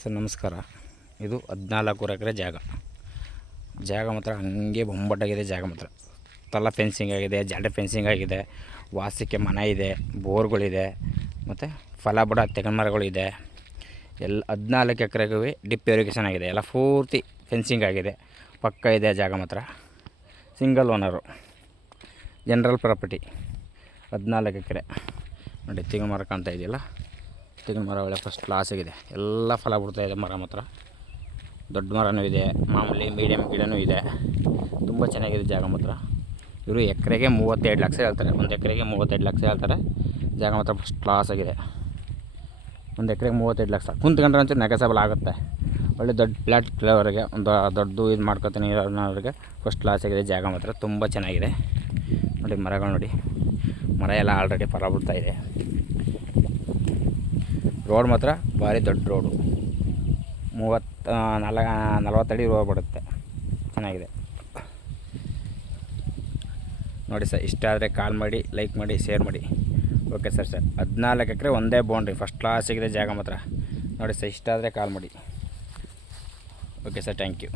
Sir ನಮಸ್ಕಾರ. ಇದು 14 ಎಕರೆ ಜಾಗ ಮಾತ್ರ ಹಂಗೆ ಬೊಂಬಾಟಾಗಿದೆ. ಜಾಗ ಮಾತ್ರ ತಲ್ಲ ಫೆನ್ಸಿಂಗ್ ಆಗಿದೆ, ಜಾಲ್ರಿ ಫೆನ್ಸಿಂಗ್ ಆಗಿದೆ, ವಾಸಕ್ಕೆ ಮನೆ ಇದೆ, ಬೋರ್ಗಳಿದೆ, ಮತ್ತು ಫಲ ಬಡ ತೆಂಗಿನ ಮರಗಳಿದೆ. ಎಲ್ಲ 14 ಎಕರೆಗೂ ಡಿಪ್ ಇರಿಗೇಷನ್ ಆಗಿದೆ. ಎಲ್ಲ ಪೂರ್ತಿ ಫೆನ್ಸಿಂಗ್ ಆಗಿದೆ, ಪಕ್ಕ ಇದೆ. ಜಾಗ ಮಾತ್ರ ಸಿಂಗಲ್ ಓನರು, ಜನರಲ್ ಪ್ರಾಪರ್ಟಿ. 14 ಎಕರೆ ನೋಡಿ. ತೆಂಗಿನ ಮರ ಕಾಣ್ತಾ ಇದೆಯಲ್ಲ, ತೆಂಗಿನ ಮರ ಒಳ್ಳೆ ಫಸ್ಟ್ ಕ್ಲಾಸ್ ಆಗಿದೆ. ಎಲ್ಲ ಫಲ ಬಿಡ್ತಾಯಿದೆ. ಮರ ಮಾತ್ರ ದೊಡ್ಡ ಮರನೂ ಇದೆ, ಮಾಮೂಲಿ ಮೀಡಿಯಮ್ ಗಿಡನೂ ಇದೆ. ತುಂಬ ಚೆನ್ನಾಗಿದೆ ಜಾಗ ಮಾತ್ರ. ಇವರು ಎಕರೆಗೆ 32 ಲಕ್ಷ ಹೇಳ್ತಾರೆ. ಒಂದು ಎಕರೆಗೆ 32 ಲಕ್ಷ ಹೇಳ್ತಾರೆ. ಜಾಗ ಮಾತ್ರ ಫಸ್ಟ್ ಕ್ಲಾಸ್ ಆಗಿದೆ. ಒಂದು ಎಕರೆಗೆ 32 ಲಕ್ಷ ಕುಂತ್ಕೊಂಡ್ರೆ ಅಂತೂ ನೆಗೆಸಬಲ್ ಆಗುತ್ತೆ. ಒಳ್ಳೆ ದೊಡ್ಡ ಪ್ಲಾಟ್ ಅವರಿಗೆ ಒಂದು ದೊಡ್ಡದು ಇದು ಮಾಡ್ಕೊತೀನಿ ಅವ್ರಿಗೆ ಫಸ್ಟ್ ಕ್ಲಾಸ್ ಆಗಿದೆ. ಜಾಗ ಮಾತ್ರ ತುಂಬ ಚೆನ್ನಾಗಿದೆ ನೋಡಿ. ಮರಗಳು ನೋಡಿ, ಮರ ಎಲ್ಲ ಆಲ್ರೆಡಿ ಫಲ ಬಿಡ್ತಾಯಿದೆ. ರೋಡ್ ಮಾತ್ರ ಭಾರಿ ದೊಡ್ಡ ರೋಡು, 40 ಅಡಿ ರೋಡ್ ಬರುತ್ತೆ. ಚೆನ್ನಾಗಿದೆ ನೋಡಿ ಸರ್. ಇಷ್ಟ ಆದರೆ ಕಾಲ್ ಮಾಡಿ, ಲೈಕ್ ಮಾಡಿ, ಶೇರ್ ಮಾಡಿ. Okay sir. 14 ಎಕರೆ ಒಂದೇ ಬೌಂಡ್ರಿ, ಫಸ್ಟ್ ಕ್ಲಾಸ್ ಆಗಿದೆ ಜಾಗ ಮಾತ್ರ ನೋಡಿ ಸರ್. ಇಷ್ಟ ಆದರೆ ಕಾಲ್ ಮಾಡಿ. Okay sir, thank you.